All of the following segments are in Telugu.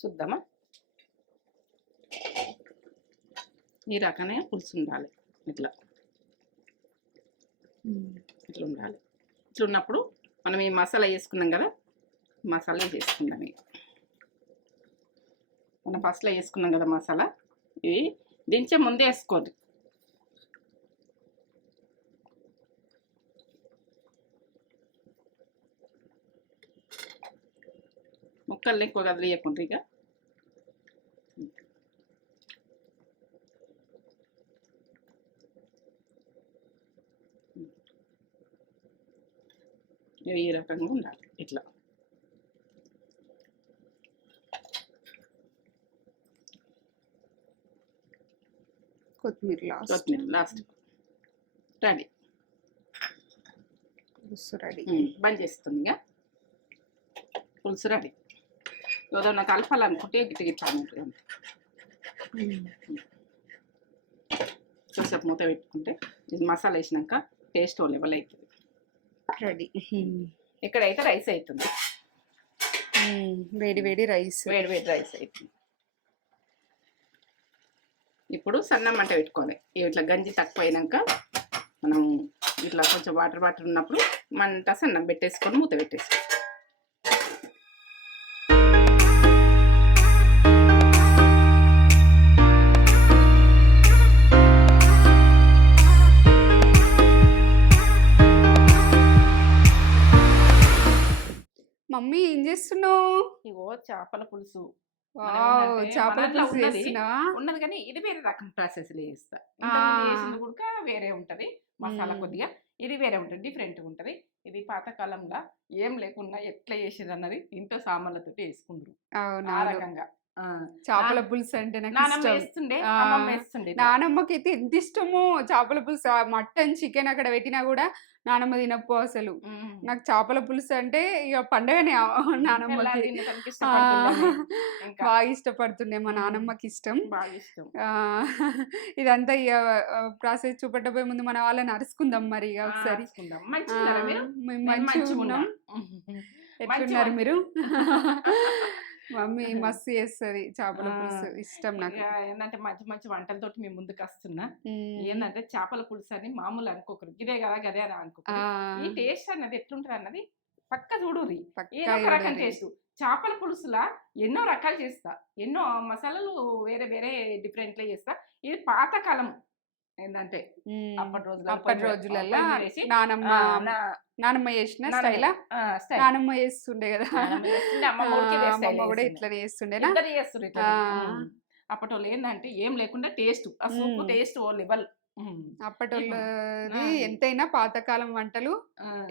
చూద్దామా? ఈ రకమే పులుసు ఉండాలి. ఇట్లా ఇట్లా ఉండాలి. ఇట్లా ఉన్నప్పుడు మనం ఈ మసాలా వేసుకున్నాం కదా, మసాలా చేసుకుందాం. ఇక మనం ఫస్ట్లో వేసుకున్నాం కదా మసాలా, ఇవి దించే ముందే వేసుకోదు. ముక్కల్ని ఎక్కువ కదిలియకుండా ఇక ఈ రకంగా ఉండాలి. ఇట్లా కొత్తిమీర లాస్ట్ రెడీ. పులుసు రెడీ. బంద్ చేస్తుంది. ఇక పులుసు రెడీ. ఏదన్నా కలపాలనుకుంటే గిట్టిగిట్టాను. కొంచెం మూత పెట్టుకుంటే ఇది మసాలా వేసినాక టేస్ట్ లెవెల్ అవుతుంది. రెడీ. ఇక్కడైతే రైస్ అవుతుంది. వేడి వేడి రైస్ అవుతుంది. ఇప్పుడు సన్న మంట పెట్టుకోవాలి. ఇట్లా గంజి తక్కువ అయినాక మనం ఇట్లా కొంచెం వాటర్ ఉన్నప్పుడు మంట సన్నం పెట్టేసుకొని మూత పెట్టేసుకోవాలి. మమ్మీ ఏం చేస్తున్నావు? ఇగో చేపల పులుసు. చేపల పులుసు ఉన్నది కానీ ఇది వేరే రకం ప్రాసెస్ చేస్తా. చేసింది కూడా వేరే ఉంటది. మసాలా కొద్దిగా ఇది వేరే ఉంటుంది, డిఫరెంట్ ఉంటది. ఇది పాతకాలంలో ఏం లేకుండా ఎట్లా చేసేది అన్నది ఇంట్లో సామాన్లతో వేసుకుందరు. ఆ రకంగా చేపల పులుసు అంటే నాకు నానమ్మకి అయితే ఎంత ఇష్టమో చేపల పులుసు. మటన్ చికెన్ అక్కడ పెట్టినా కూడా నానమ్మ తినప్పు. అసలు నాకు చేపల పులుసు అంటే ఇక పండగనే. నానమ్మకి బాగా ఇష్టపడుతుండే. మా నానమ్మకి ఇష్టం. ఇదంతా ఇక ప్రాసెస్ చూపెట్టబోయే ముందు మన వాళ్ళని అరుచుకుందాం మరి ఇక ఒకసారి. మంచిగా ఉన్నాం. ఎట్లున్నారు మీరు? మమ్మీ మస్తు చేస్తుంది చేపల పులుసు. ఇష్టం నాకు. ఏంటంటే మంచి వంటలతోటి మేము ముందుకు వస్తున్నా. ఏంటంటే చేపల పులుసు అని మామూలు అనుకోకరు, ఇదే కదా గదే అని అనుకోకరు. ఈ టేస్ట్ అన్నది ఎట్లుంటది అన్నది పక్క చూడుర్రి. ఏదో ఒక రకం టేస్ట్. చేపల పులుసులా ఎన్నో రకాలు చేస్తా, ఎన్నో మసాలాలు వేరే వేరే డిఫరెంట్ గా చేస్తా. ఇది పాతకాలం ఏంటంటే అప్పటి రోజులలో నానమ్మ చేసిన స్టైలా. నానమ్మ చేస్తుండే కదా, అమ్మమ్మ కూడా ఇట్లా చేస్తుండే. అప్పటి వాళ్ళు ఏంటంటే ఏం లేకుండా టేస్ట్, ఆ సూప్ టేస్ట్ ఓ లెవెల్. అప్పటి వాళ్ళది ఎంతైనా పాతకాలం వంటలు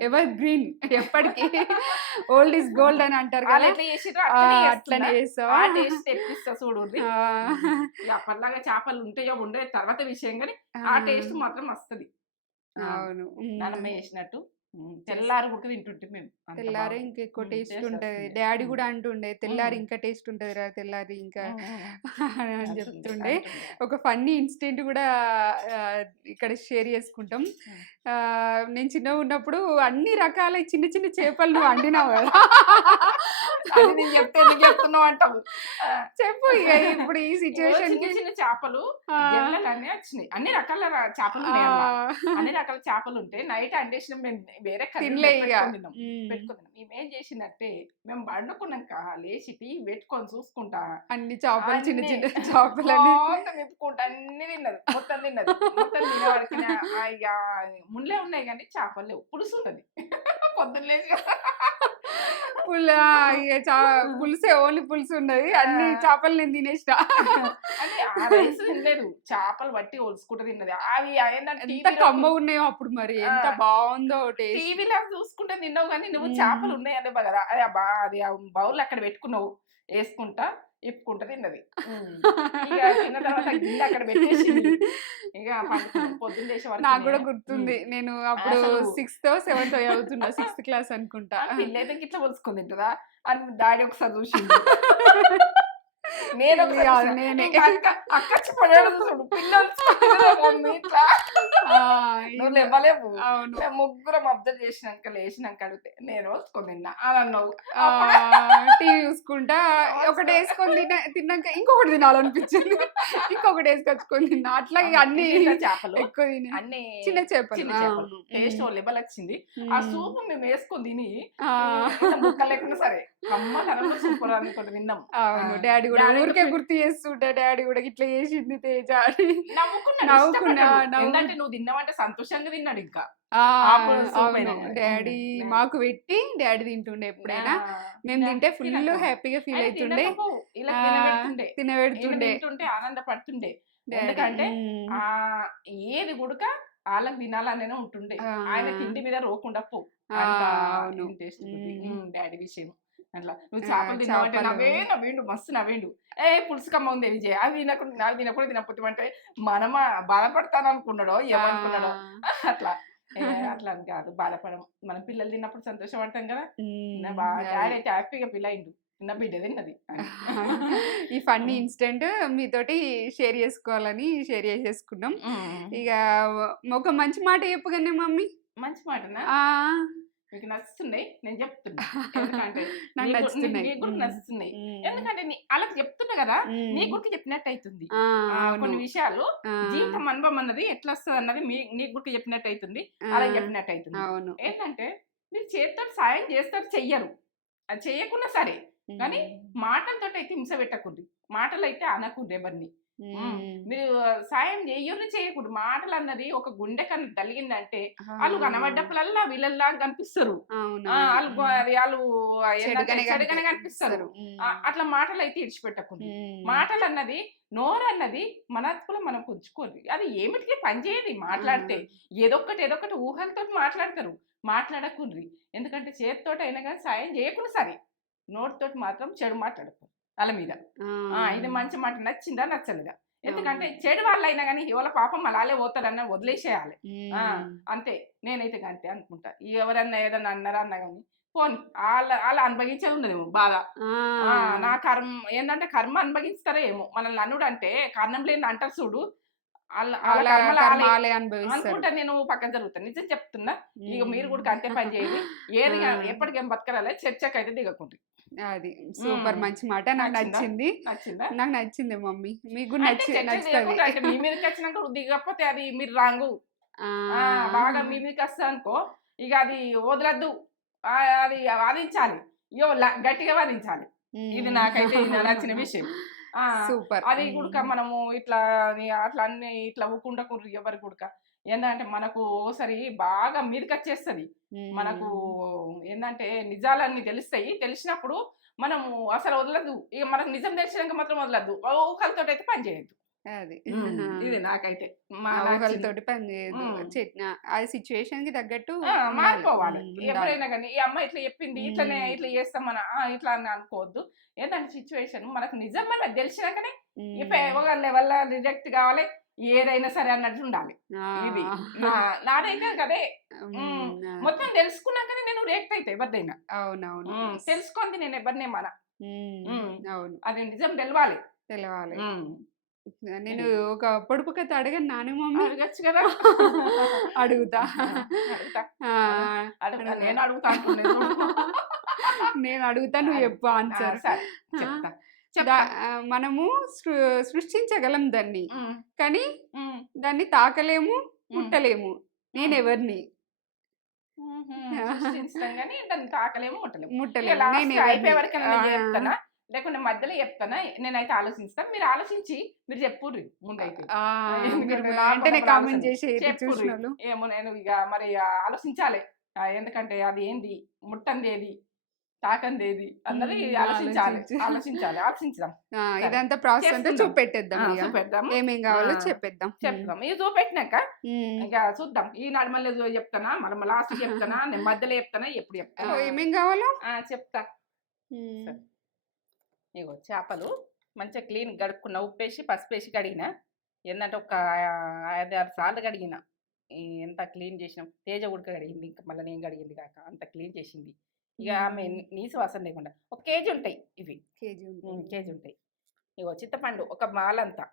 ఎవర్ గ్రీన్, ఎప్పటికీ ఓల్డ్ ఇస్ గోల్డ్ అని అంటారు కదా. అట్లనే చేస్తావా? చూడు అప్పటిలాగా చేపలు ఉంటాయో ఉండే తర్వాత విషయం, కానీ ఆ టేస్ట్ మాత్రం వస్తుంది. అవును, నానమ్మ చేసినట్టు. తెల్లారి కూడా తింటుంటే మేము. తెల్లారి ఇంకా ఎక్కువ టేస్ట్ ఉంటది. డాడీ కూడా అంటుండే తెల్లారి ఇంకా టేస్ట్ ఉంటది రా, తెల్లారి ఇంకా అని చెప్తుండే. ఒక ఫన్నీ ఇన్సిడెంట్ కూడా ఇక్కడ షేర్ చేసుకుంటాం. నేను చిన్నగా ఉన్నప్పుడు అన్ని రకాల చిన్న చిన్న చేపలు నువ్వు వండినావు కదా. చెప్తున్నావు అంటావు. చెప్పు ఇక ఇప్పుడు ఈ సిచ్యువేషన్ కి. చిన్న చేపలు అన్నీ వచ్చినాయి, అన్ని రకాల చేపలు ఉన్నాయి. అన్ని రకాల చేపలు ఉంటే నైట్ అండేసిన మేము వేరే పెట్టుకున్నాం. మేమేం చేసిందంటే మేము పండుకున్నాక లేచి టీవీ పెట్టుకొని చూసుకుంటా అన్ని చేపలు, చిన్న చిన్న చేపలు మెప్పుకుంటా అన్ని తిన్నది. మొత్తం తినేవాడికి ఇక ముళ్ళే ఉన్నాయి కానీ చేపలు లేవు. పులుసు ఉన్నది పొద్దున్న లేచి. పులుసే, ఓన్లీ పులుసు ఉన్నది. అన్ని చేపలు నేను తినేసిన. రైస్ తినలేదు, చేపలు బట్టి ఒలుసుకుంటూ తిన్నది. అవి ఎంత కమ్మ ఉన్నాయో అప్పుడు, మరి ఎంత బాగుందో. టీవీలో చూసుకుంటే తిన్నావు కానీ నువ్వు చేపలు ఉన్నాయనే కదా అది బౌల్ అక్కడ పెట్టుకున్నావు, వేసుకుంటా ఇప్పుకుంటా తిన్నది. ఇక తిన్న తర్వాత గిన్నె అక్కడ పెట్టేసి ఇక పొద్దున్న చేసేవాళ్ళు. నాకు కూడా గుర్తుంది, నేను అప్పుడు 6th or 7th అవుతున్నా, 6th class అనుకుంటా. పిల్లైతే ఇట్లా పొలుసుకొని తింటుందా అని డాడీ ఒకసారి చూసింది. ముగ్గురం అబ్జర్వ్ చేసినాక లేచినాక అడిగితే నేను వస్తుంది అని అన్నావు. టీవీ చూసుకుంటా ఒకటి వేసుకొని తిన్నాక ఇంకొకటి తినాలనిపించింది, ఇంకొకటి వేసుకొచ్చుకొని తిన్నా. అట్లా ఇక అన్ని చేపలు ఎక్కువ తిని అన్ని చిన్న చేపలు చిన్న చేపలు టేస్ట్ లెవెల్ వచ్చింది. ఆ సూప్ మేము వేసుకొని తిని ముక్కలు లేకుండా సరే కమ్మతనంలో సూపర్ అనుకుంటే తిన్నాం. అవును, డాడీ కూడా ఊరికే గుర్తు చేస్తుంటా, డాడీ కూడా ఇట్లా చేసింది తేజ అని నవ్వుకున్నా. ఎందుకంటే నువ్వు తిన్నావంటే సంతోషంగా తిన్నాడు. ఇంకా అవును, డాడీ మాకు పెట్టి డాడీ తింటుండే ఎప్పుడైనా, మేము తింటే ఫుల్ హ్యాపీగా ఫీల్ అవుతుండే, తినబెడుతుండే ఆనందపడుతుండే. ఎందుకంటే ఆ ఏది గుడక వాళ్ళకి తినాలనే ఉంటుండే. ఆయన తిండి మీద రోకుండా పో డాడీ విషయం అట్లా. నువ్వు చేపలు తిన్నావంటే నవ్వేండు మస్తు నవ్వేండు. పులుసు కమ్మ ఉంది విజయ్, అవి తినకుండా తినకపోతే అంటే మనమా బాధపడతాను అనుకున్నాడో ఏమనుకున్నాడో అట్లా. అట్లా అని కాదు బాధపడం, మనం పిల్లలు తిన్నప్పుడు సంతోషపడతాం కదా. డాడీ అయితే హ్యాపీగా ఫీల్ అయిండు, చిన్న బిడ్డ తిన్నది. ఈ ఫన్నీ ఇన్సిడెంట్ మీతోటి షేర్ చేసుకోవాలని షేర్ చేసేసుకున్నాం. ఇక ఒక మంచి మాట చెప్పగానే మమ్మీ. మంచి మాటనా? మీకు నచ్చుతున్నాయి నేను చెప్తున్నా, ఎందుకంటే నీకు కూడా నచ్చుతున్నాయి. ఎందుకంటే వాళ్ళకి చెప్తున్నా కదా, నీ గురికి చెప్పినట్టు అవుతుంది. కొన్ని విషయాలు జీవితం అనుభవం అన్నది ఎట్లా వస్తుంది అన్నది నీ గురికి చెప్పినట్టు అవుతుంది, అలా చెప్పినట్టు అవుతుంది. ఏంటంటే మీరు చేస్తారు సాయం చేస్తారు, చెయ్యరు, అది చెయ్యకున్నా సరే కానీ మాటలతో అయితే హింస పెట్టకూడదు, మాటలు అయితే అనకూడదు ఎవరిని. మీరు సాయం చేయకూడదు. మాటలు అన్నది ఒక గుండె కన్నా తలిగిందంటే వాళ్ళు కనబడ్డప్పుడల్లా వీళ్ళల్లా కనిపిస్తారు, వాళ్ళు చెడుగానే కనిపిస్తారు. అట్లా మాటలు అయితే ఇడిచిపెట్టకూడదు. మాటలు అన్నది నోరు అన్నది మనస్పులో మనం పుంజుకోండి, అది ఏమిటికి పనిచేయదు. మాట్లాడితే ఏదొక్కటి ఊహలతో మాట్లాడతారు, మాట్లాడకుండ్రి. ఎందుకంటే చేతితోటి అయినా కానీ సాయం చేయకుండా సరే, నోటితోటి మాత్రం చెడు మాట్లాడకూడదు వాళ్ళ మీద. ఇది మంచి మాట నచ్చిందా నచ్చలేదా, ఎందుకంటే చెడు వాళ్ళు అయినా కానీ ఇవాళ పాపం అలాగే పోతారన్న వదిలేసేయాలి. అంతే, నేనైతే అంతే అనుకుంటా. ఎవరన్నా ఏదన్నా అన్నారా అన్నా కానీ పోనీ వాళ్ళు అనుభవించేది ఉండదేమో బాధ. నా కర్మ ఏంటంటే కర్మ అనుభవిస్తారో ఏమో మనల్ని అనుడు, అంటే కారణం లేని అంటారు చూడు, అనుకుంటా నేను పక్కన జరుగుతాను. నిజం చెప్తున్నా, ఇక మీరు కూడా అంతే పని చేయండి. ఏది ఎప్పటికేం బతకరాలే, చర్చకు అయితే దిగకుండ్రి. అది సూపర్ మంచి మాట, నాకు నచ్చింది. నాకు నచ్చింది మమ్మీ, మీకు నచ్చుతుంది. మీ మీదకి వచ్చినాక దిగకపోతే అది మీరు రాంగు, బాగా మీ మీదకి వస్తా అనుకో, ఇక అది వదలద్దు, అది వాదించాలి, గట్టిగా వాదించాలి. ఇది నాకైతే నచ్చిన విషయం. అది కూడా మనము ఇట్లా అట్లా అన్ని ఇట్లా ఊకుండా ఎవరి కూడా ఏంటంటే మనకు ఓసారి బాగా మీదకి వచ్చేస్తుంది. మనకు ఏంటంటే నిజాలన్నీ తెలుస్తాయి, తెలిసినప్పుడు మనము అసలు వదలద్దు. ఇక మనకు నిజం తెలిసినాక మాత్రం వదలద్దు, ఊహలతో అయితే పని చేయద్దు. అది ఇది నాకైతే ఊహలతోటి పని చేయదు, ఆ సిచ్యువేషన్ కి తగ్గట్టు మారిపోవాలి. ఎవరైనా కానీ ఈ అమ్మ ఇట్లా చెప్పింది ఇట్లనే ఇట్లా చేస్తాం మన ఇట్లా అని అనుకోవద్దు. ఏంటంటే సిచ్యువేషన్ మనకు నిజం మనకు తెలిసినాకనే ఒకళ్ళ వల్ల రిజెక్ట్ కావాలి, ఏదైనా సరే అన్నట్టు ఉండాలి. ఇది నాదైతే కదే, మొత్తం తెలుసుకున్నాకనే నేను రియాక్ట్ అయితే ఎవరిదైనా. అవునవును, తెలుసుకుంది నేను ఎవరినే మన అవును, అది నిజం తెలవాలి. నేను ఒక పొడుపు కథ అడగను నాని మమ్మీ? అడగచ్చు కదా. అడుగుతా, నేను అడుగుతా, నేను అడుగుతా, నువ్వు చెప్పు ఆన్సర్. మనము సృష్టించగలం దాన్ని, కానీ దాన్ని తాకలేము, ముట్టలేము. నేను ఎవరిని? తాకలేము, ముట్టలేము. నేను లేకుంటే మధ్యలో చెప్తానా, నేనైతే ఆలోచిస్తాను, మీరు ఆలోచించి మీరు చెప్పుర్రి ముందైతే. ఏమో నేను ఇక మరి ఆలోచించాలి, ఎందుకంటే అది ఏంది, ముట్టంది ఏది, తాకంది ఏది అన్నది ఆలోచించాలి. ఇదంతా ప్రాసెస్ అంతా చూపెట్టేద్దాం, ఏమేం కావాలో చెప్పేద్దాం. ఇది చూపెట్టినాక ఇక చూద్దాం. ఈనాడు మళ్ళీ చెప్తానా, మళ్ళీ లాస్ట్ చెప్తానా, నేను మధ్యలో చెప్తానా, ఎప్పుడు చెప్తాను ఏమేం కావాలో చెప్తా. ఇగో చేపలు మంచిగా క్లీన్ గడుక్కున్న, ఉప్పేసి పసుపేసి కడిగిన. ఏంటంటే ఒక 5-6 సార్లు కడిగిన. ఎంత క్లీన్ చేసినాం, తేజ ఉడక కడిగింది, ఇంకా మళ్ళీ నేను కడిగింది కాక అంత క్లీన్ చేసింది. ఇక ఆమె నీసు వాసన లేకుండా. 1 కేజీ ఉంటాయి ఇవి, కేజీ ఉంటాయి. ఇగో చింతపండు ఒక మాలంతా,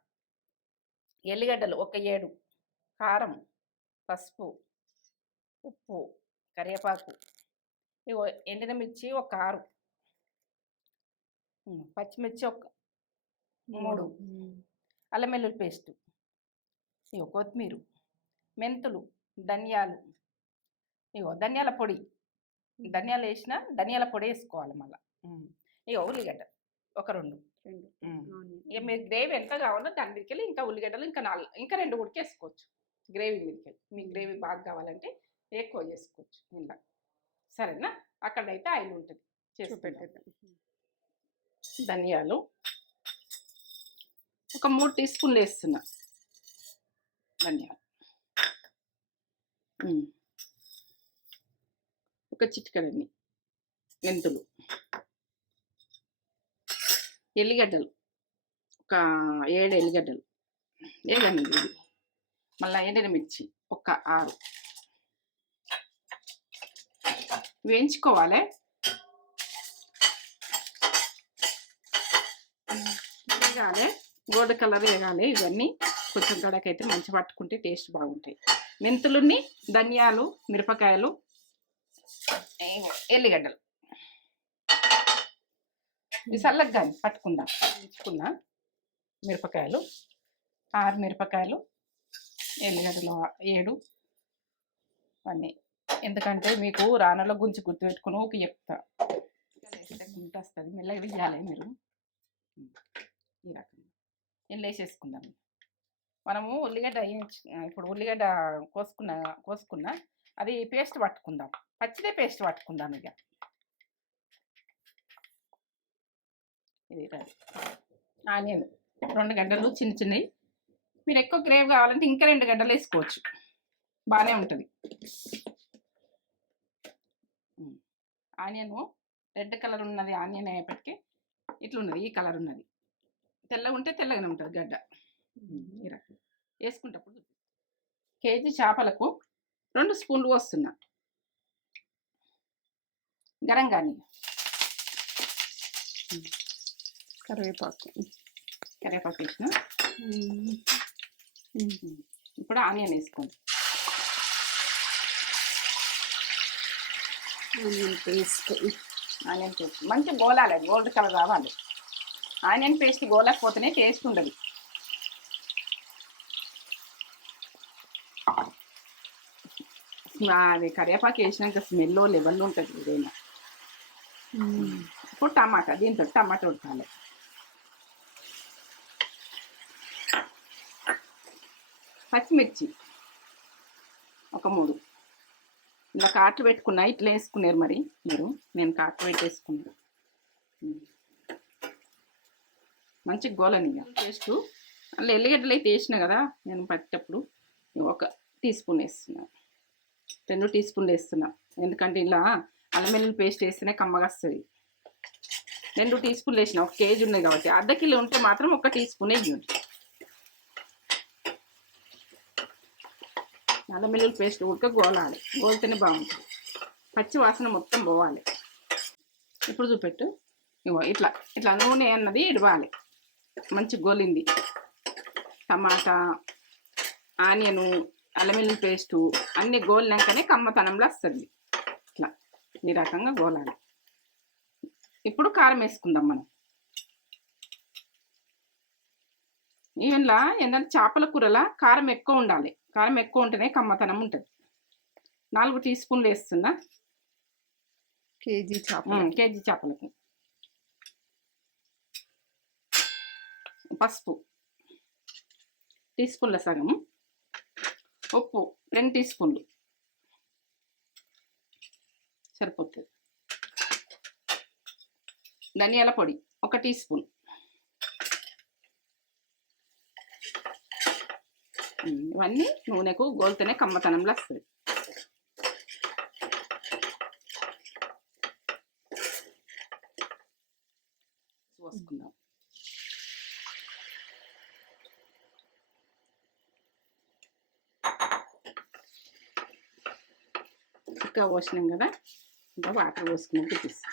ఎల్లిగడ్డలు ఒక 7, కారం, పసుపు, ఉప్పు, కరివేపాకు, ఇగో ఎండిన మిర్చి ఒక 6, పచ్చిమిర్చి ఒక 3, అల్లం వెల్లుల్లి పేస్ట్, ఇగో కొత్తిమీర, మెంతులు, ధనియాలు, ఇగో ధనియాల పొడి, ధనియాలు వేసిన ధనియాల పొడి వేసుకోవాలి మళ్ళీ. ఇగో ఉల్లిగడ్డ ఒక 2. ఇక మీరు గ్రేవీ ఎంత కావాలో దాని మీదకి ఇంకా ఉల్లిగడ్డలు ఇంకా 4 ఇంకా 2 కూడా వేసుకోవచ్చు. గ్రేవీ మీదకి మీ గ్రేవీ బాగా కావాలంటే ఎక్కువ చేసుకోవచ్చు ఇలా. సరేనా? అక్కడైతే ఆయిల్ ఉంటుంది చేసి పెట్టేద్దాం. ధనియాలు ఒక 3 టీ స్పూన్లు వేస్తున్నా. ధనియాలు ఒక చిటికెడన్ని మెంతులు, ఎల్లిగడ్డలు ఒక 7 ఎల్లిగడ్డలు, 7 మళ్ళీ ఎండిమిర్చి ఒక 6 వేయించుకోవాలి. వేగాలి, గోల్డ్ కలర్ వేగాలి. ఇవన్నీ కొంచెం గడకైతే మంచి పట్టుకుంటే టేస్ట్ బాగుంటాయి. మెంతులుని, ధనియాలు, మిరపకాయలు, ఎల్లిగడ్డలు చల్లగా కానీ పట్టుకుందాం. ఉంచుకున్నా మిరపకాయలు 6 మిరపకాయలు, ఎల్లిగడ్డలు 7 అన్నీ. ఎందుకంటే మీకు రానలో గుంచి గుర్తుపెట్టుకుని ఒక చెప్తా గుంట వస్తుంది. మెల్లగా వేయాలి మీరు. ఈ రకంగా ఎల్లు వేసేసుకుందాం. మనము ఉల్లిగడ్డ ఇప్పుడు ఉల్లిగడ్డ కోసుకున్న అది పేస్ట్ పట్టుకుందాం. పచ్చిదే పేస్ట్ పట్టుకుందాం. ఇక ఇది ఆనియన్ 2 గడ్డలు చిన్న చిన్నవి. మీరు ఎక్కువ గ్రేవ్ కావాలంటే ఇంకా 2 గడ్డలు వేసుకోవచ్చు, బాగానే ఉంటుంది. ఆనియన్ రెడ్ కలర్ ఉన్నది. ఆనియన్ అయ్యేపటికి ఇట్లున్నది, ఈ కలర్ ఉన్నది. తెల్లగా ఉంటే తెల్లగానే ఉంటుంది గడ్డ. ఈ రకం వేసుకుంటప్పుడు కేజీ చేపలకు 2 స్పూన్లు పోస్తున్నా. గరం కానీ కరివేపాకు వేసిన. ఇప్పుడు ఆనియన్ వేసుకోండి. ఆనియన్ పేస్ట్ మంచిగా గోలాలి, గోల్డ్ కలర్ రావాలి. ఆనియన్ పేస్ట్ గోలకపోతేనే టేస్ట్ ఉండదు. అది కరివేపాకు వేసినాక స్మెల్ లెవెల్ ఉంటుంది ఏదైనా. ఇప్పుడు టమాటా, దీంతో టమాటా ఉడకాలి. పచ్చిమిర్చి ఒక 3. ఇలా కాట్లు పెట్టుకున్నా. ఇట్లా వేసుకున్నారు మరి మీరు, నేను కాట్లు పెట్టేసుకున్నా. మంచి గోలని టేస్ట్. అందులో ఎల్లిగడ్డలు అయితే వేసిన కదా నేను పట్టేటప్పుడు. ఒక టీ స్పూన్ వేస్తున్నా, 2 టీ స్పూన్లు వేస్తున్నా. ఎందుకంటే ఇలా అల్లం వెల్లుల్లి పేస్ట్ వేస్తేనే కమ్మగా వస్తుంది. 2 టీ స్పూన్లు వేసిన. 1 కేజీ ఉన్నాయి కాబట్టి. అర్ధ కిలో ఉంటే మాత్రం 1 టీ స్పూన్ వేయండి. అల్లం వెల్లుల్లి పేస్ట్ గోలాలి, గోలితేనే బాగుంటుంది. పచ్చి వాసన మొత్తం పోవాలి. ఇప్పుడు చూపెట్టు. ఇగో ఇట్లా ఇట్లా నూనె అన్నది ఇడవాలి. మంచి గోలింది. టమాటా, ఆనియను, అల్లం వెల్లుల్లి పేస్టు అన్నీ గోలినాకనే కమ్మతనంలో వస్తుంది. ఇట్లా ఈ రకంగా గోలాలి. ఇప్పుడు కారం వేసుకుందాం మనం. ఈవెన్లా ఏంటంటే చేపల కూరలా కారం ఎక్కువ ఉండాలి. కారం ఎక్కువ ఉంటేనే కమ్మతనం ఉంటుంది. 4 టీ స్పూన్లు వేస్తున్నా. కేజీ చేపలకు. పసుపు టీ స్పూన్ల సగము. ఉప్పు 2 టీ స్పూన్లు సరిపోతుంది. ధనియాల పొడి 1 టీ స్పూన్. ఇవన్నీ నూనెకు గోల్తేనే కమ్మతనంలో వస్తుంది. పోసుకుందాం. ఇంకా పోసినాం కదా, ఇంకా వాటర్ పోసుకున్నాం. చూపిస్తాం.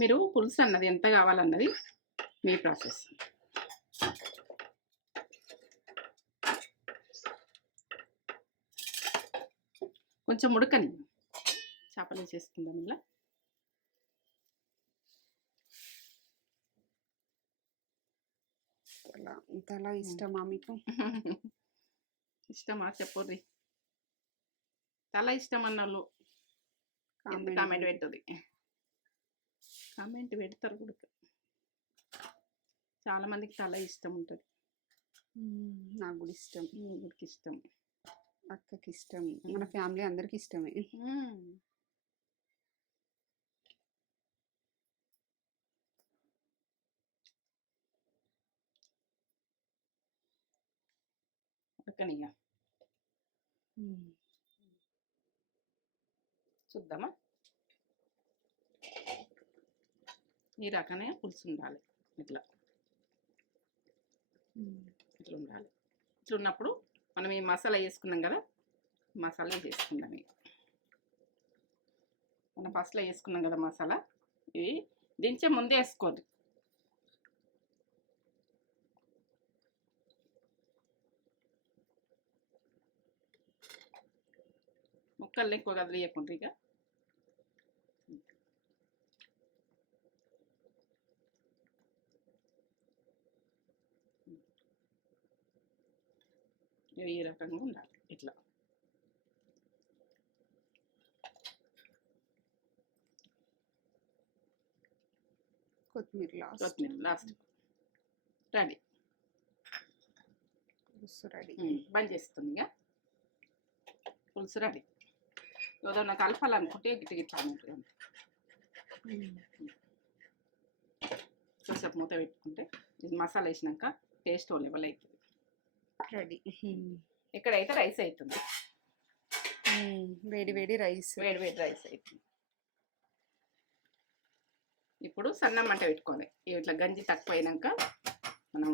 మీరు పులుసు అన్నది ఎంత కావాలన్నది మీ ప్రాసెస్. కొంచెం ఉడకని చేపలు చేసుకుందాం ఇలా. ఇంతలా ఇష్టమా మీకు? ఇష్టమా చెప్పుర్రి. చాలా ఇష్టం అన్నోళ్ళు కామెంట్ పెట్టుది. కామెంట్ పెడతారు కూడా. చాలా మందికి చాలా ఇష్టం ఉంటుంది. నాకు కూడా ఇష్టం, ఊరికి ఇష్టం, అక్కకి ఇష్టం, మన ఫ్యామిలీ అందరికి ఇష్టమే. ఉడకనిగా చూద్దామా. ఈ రకమే పులుసు ఉండాలి. ఇట్లా ఇట్లా ఉండాలి. ఇట్లా ఉన్నప్పుడు మనం ఈ మసాలా వేసుకున్నాం కదా, మసాలా వేసుకుందాం. మనం ఫస్ట్లో వేసుకున్నాం కదా మసాలా, ఇవి దించే ముందే వేసుకోండి. ముక్కల్ని ఎక్కువ కదిలియకుండా ఇక ఈ రకంగా ఉండాలి. ఇట్లా కొత్తిమీర లాస్ట్ రెడీ. పులుసు రెడీ. బంద్ చేస్తుంది ఇక పులుసు రెడీ. ఏదన్నా కలపాలనుకుంటే గిట్ట గిట్లా ఉంటుంది. కొంచెం మూత పెట్టుకుంటే ఇది మసాలా వేసినాక టేస్ట్ లెవెల్ అవుతుంది. రెడీ. ఇక్కడైతే రైస్ అవుతుంది. వేడి వేడి రైస్ అవుతుంది. ఇప్పుడు సన్నం మంట పెట్టుకోవాలి. ఇట్లా గంజి తక్కువ అయినాక మనం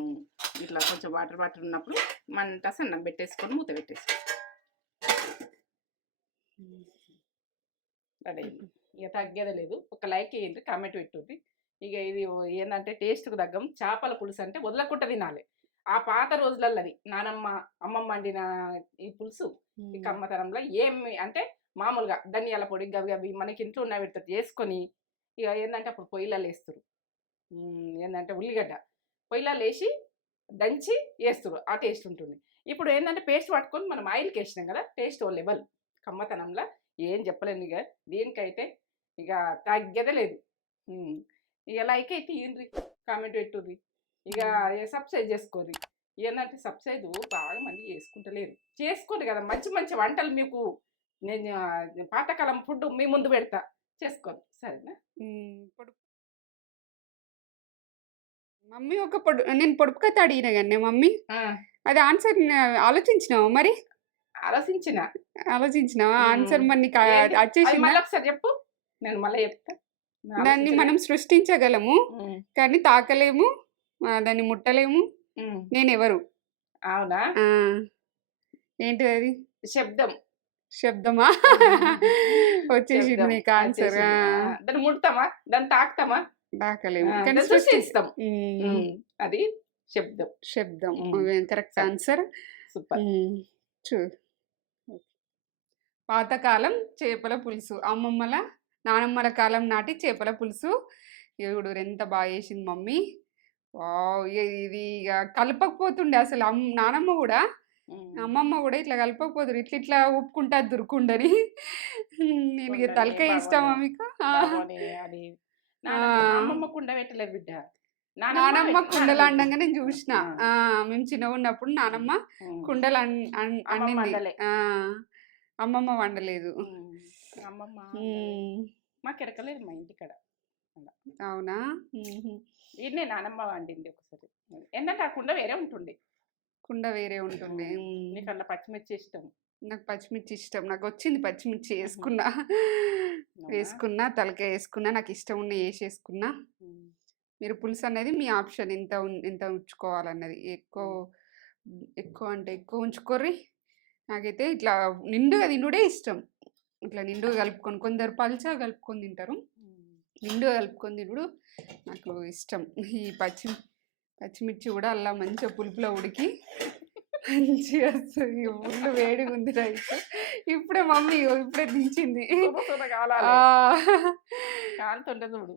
ఇట్లా కొంచెం వాటర్ ఉన్నప్పుడు మంట సన్నం పెట్టేసుకొని మూత పెట్టేసుకోవాలి. రెడీ. ఇక తగ్గేదే లేదు. ఒక లైక్ వేయండి, కామెంట్ పెట్టుర్రి. ఇక ఇది ఏంటంటే టేస్ట్కు తగ్గం చేపల పులుసు అంటే వదలకుండా తినాలి. ఆ పాత రోజులల్లది నానమ్మ అమ్మమ్మ వండిన ఈ పులుసు ఈ కమ్మతనంలో ఏమి అంటే మామూలుగా ధనియాల పొడి గవి మనకి ఇంట్లో ఉన్న వీటితో చేసుకొని ఇక ఏంటంటే అప్పుడు పొయ్యిలలో వేస్తారు. ఏంటంటే ఉల్లిగడ్డ పొయ్యిలలో వేసి దంచి వేస్తారు. ఆ టేస్ట్ ఉంటుంది. ఇప్పుడు ఏంటంటే పేస్ట్ పట్టుకొని మనం ఆయిల్కి వేసినాం కదా, టేస్ట్ ఓ లెవెల్. కమ్మతనంలో ఏం చెప్పలేను. ఇక దీనికైతే ఇక తగ్గేదే లేదు. ఇక లైక్ అయితే ఇయ్యండి, కామెంట్ పెట్టుర్రి. ఇక సబ్స్క్రైబ్ చేసుకోర్రి. ఏంటంటే సబ్స్క్రైబ్ బాగా మంది చేసుకుంటలేరు. చేసుకోండి కదా, మంచి మంచి వంటలు మీకు నేను పాతకాలం ఫుడ్ మీ ముందు పెడతా, చేసుకోండి సరేనా. మమ్మీ నేను పొడుపు కథ అడిగిన కానీ మమ్మీ అది ఆన్సర్ ఆలోచించినావా మరి? ఆలోచించినావా ఆన్సర్? మరి నీకు వచ్చేసిందా? ఒకసారి చెప్పు, నేను మళ్ళీ చెప్తా. దాన్ని మనం సృష్టించగలము కానీ తాకలేము, దాన్ని ముట్టలేము. నేనెవరు? అవునా? ఏంటిది అది? శబ్దమా? వచ్చేసింది నీకు ఆన్సర్. దాన్ని ముడతామా, దాన్ని తాకుతామా? తాకలేము కానీ సృష్టిస్తాం. అది శబ్దం. Correct answer. సూపర్. పాతకాలం చేపల పులుసు, అమ్మమ్మల నానమ్మల కాలం నాటి చేపల పులుసు. ఇప్పుడు ఎంత బాగా చేసింది మమ్మీ. ఇది ఇక కలపకపోతుండే అసలు. నానమ్మ కూడా అమ్మమ్మ కూడా ఇట్లా కలపకపోతురు, ఇట్లా ఇట్లా ఉప్పుకుంటా దురుకుండని. నేను ఇక తలకాయ ఇష్టమా మీకు? అమ్మమ్మ కుండ పెట్టలేదు బిడ్డ, నానమ్మ కుండలు అండంగా నేను చూసిన. మేము చిన్నగా ఉన్నప్పుడు నానమ్మ కుండలు అండింది, అమ్మమ్మ వండలేదు. మాకు ఎరకలేదు మా ఇంటికాడ. అవునా? ఈయనే నానమ్మ వండింది ఒకసారి. ఏంటంటే ఆ కుండ వేరే ఉంటుంది. నీకు అట్లా పచ్చిమిర్చి ఇష్టం? నాకు పచ్చిమిర్చి ఇష్టం. నాకు వచ్చింది పచ్చిమిర్చి వేసుకున్నా తలకాయ వేసుకున్నా, నాకు ఇష్టం ఉన్న వేసేసుకున్నా. మీరు పులుసు అనేది మీ ఆప్షన్, ఎంత ఉంచుకోవాలన్నది. ఎక్కువ అంటే ఎక్కువ ఉంచుకోర్రి. నాకైతే ఇట్లా నిండుగా తినుడే ఇష్టం. ఇట్లా నిండుగా కలుపుకొని, కొందరు పల్చగా కలుపుకొని తింటారు, నిండుగా కలుపుకొని తినుడు నాకు ఇష్టం. ఈ పచ్చిమిర్చి కూడా అలా మంచిగా పులుపులో ఉడికి మంచిగా వస్తుంది. ఫుల్ వేడిగా ఉంది రైస్. ఇప్పుడే మమ్మీ ఇప్పుడే దించింది. కాలాలి ఆ! కాలుతుంటే చూడు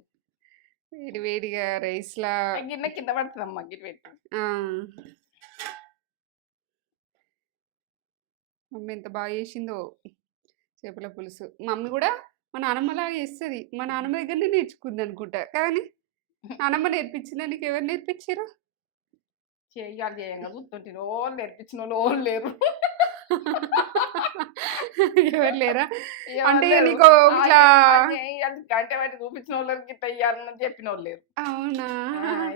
వేడి వేడిగా రైస్‌లా గిన్నె కింద పడుతుందమ్మా గిన్నె పెట్టి ఆ! మమ్మీ ఎంత బాగా చేసిందో చేపల పులుసు. మమ్మీ కూడా మా నానమ్మలాగా చేస్తది. మా నానమ్మ దగ్గరనే నేర్చుకుంది అనుకుంటా. కానీ నానమ్మ నేర్పించిందా? నీకు ఎవరు నేర్పించిర్రు? చేయాలి చేయంగా చూస్తుంటే రోజు నేర్పించిన వాళ్ళు లేరు ఎవరు లేరా? ఎవరు అంటే లేరు. నీకు ఇట్లా అది గంట బట్టి చూపించిన వాళ్ళకి ఇట్లా ఇయ్యాలని చెప్పిన వాళ్ళు లేరు అవునా?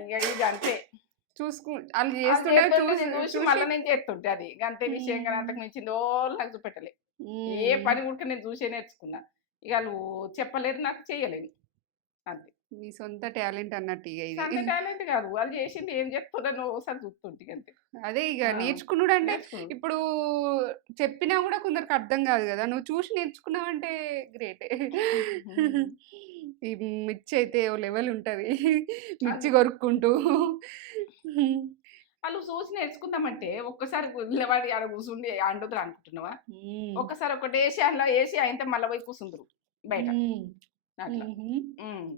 ఇక ఇది అంతే వాళ్ళు వాళ్ళు చేస్తుంటే చేస్తుంటే చూసి చూసి మళ్ళీ నేను చేస్తుంటే అది గంతే విషయం కానీ అంతకు మించింది వాళ్ళు నాకు చూపెట్టలే ఏ పని కూడా నేను చూసే నేర్చుకున్నా ఇక వాళ్ళు చెప్పలేరు నాకు చెయ్యలేను అది నీ సొంత టాలెంట్ అన్నట్టు ఇక అంత ఇది. టాలెంట్ కాదు వాళ్ళు చేసింది ఏం చెప్తుందో ఒకసారి చూస్తుంటే అంతే అదే ఇక ఆ. నేర్చుకున్నాడు అంటే నేర్చుకున్నాడు. ఇప్పుడు చెప్పినా కూడా కొందరికి అర్థం కాదు కదా. నువ్వు చూసి నేర్చుకున్నావంటే గ్రేటే. ఈ మిర్చి అయితే ఓ లెవెల్ ఉంటది. మిర్చి కొరుక్కుంటూ వాళ్ళు చూసి నేర్చుకుందామంటే ఒక్కసారి నిలబడి ఆడ కూర్చుండి అండుతురు అనుకుంటున్నావా ఒక్కసారి ఒకటి వేసి అందులో వేసి అయితే మళ్ళీ పోయి కూర్చుందరు బయట అట్లా ఉమ్.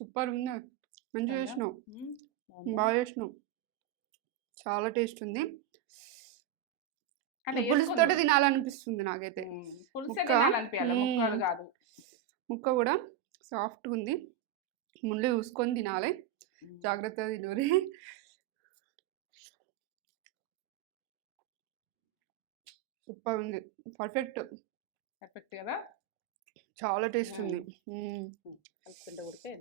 సూపర్ ఉంది. మంచిగా అవునా? చేసినావు. ఉమ్. బాగా చేసినావు. చాలా టేస్ట్ ఉంది. అట్లా పులుసుతోటి వేసుకుందరు. తినాలనిపిస్తుంది నాకైతే. పులుసే ముక్క తినాలనిపించాలి ముక్కలు కాదు ముక్క కూడా సాఫ్ట్గా ఉంది. ముళ్ళు చూసుకొని తినాలి. జాగ్రత్తగా తినూరి. సూపర్ ఉంది. పర్ఫెక్ట్. పర్ఫెక్ట్ కదా చాలా టేస్ట్ ఉంది. కలుపుకుంటే ఉడికే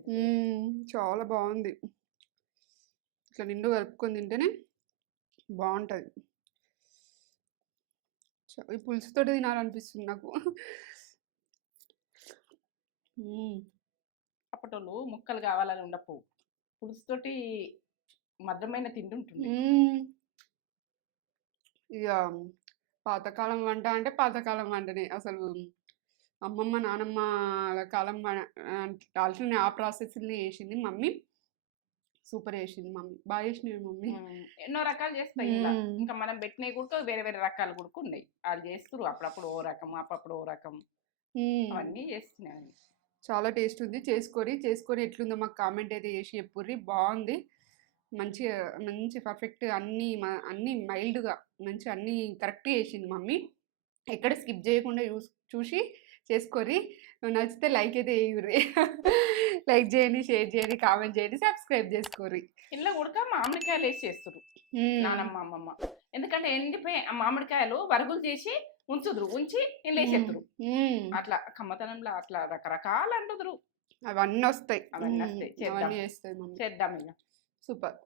చాలా బాగుంది. ఇట్లా నిండు కలుపుకొని తింటేనే బాగుంటుంది. ఈ పులుసుతోటి తినాలనిపిస్తుంది నాకు. అప్పటోళ్ళు ముక్కలు కావాలని ఉండవు పులుసుతోటి మధురమైన తిండి ఉంటుంది ఇక పాతకాలం వంట అంటే పాతకాలం వంటనే. అసలు అమ్మమ్మ నానమ్మ కాలం ఆల్రెడీ ఆ ప్రాసెస్ని చేసింది మమ్మీ. సూపర్ చేసింది మమ్మీ. బాగా చేసినవి మమ్మీ. ఎన్నో రకాలు చేస్తాయి ఇలా ఇంకా మనం పెట్టినవి కూడా వేరే వేరే రకాలు కూడా ఉన్నాయి వాళ్ళు చేస్తారు అప్పుడప్పుడు ఓ రకం అప్పుడప్పుడు ఓ రకం అవన్నీ చేస్తున్నాయి చాలా టేస్ట్ ఉంది. చేసుకొని ఎట్లుందో మాకు కామెంట్ అయితే చేసి చెప్పుర్రి. బాగుంది. మంచిగా మంచి పర్ఫెక్ట్ అన్నీ మైల్డ్గా మంచి అన్నీ కరెక్ట్గా చేసింది మమ్మీ. ఎక్కడ స్కిప్ చేయకుండా చూసి చేసుకోర్రి. నచ్చితే లైక్ అయితే వేయుర్రి. లైక్ చేయండి, షేర్ చేయండి, కామెంట్ చేయండి, సబ్స్క్రైబ్ చేసుకోర్రి. ఇలా ఉడక మామిడికాయలు వేసి చేస్తారు నానమ్మ అమ్మమ్మ ఎందుకంటే ఎండిపోయి ఆ మామిడికాయలు వరుగులు చేసి ఉంచి ఇలా వేసేస్తారు అట్లా కమ్మతనంలో అట్లా రకరకాలు అంటుదురు అవన్నీ వస్తాయి. అవన్నీ వస్తాయి అవన్నీ చేస్తాయి మమ్మీ. చేద్దాం ఇక సూపర్.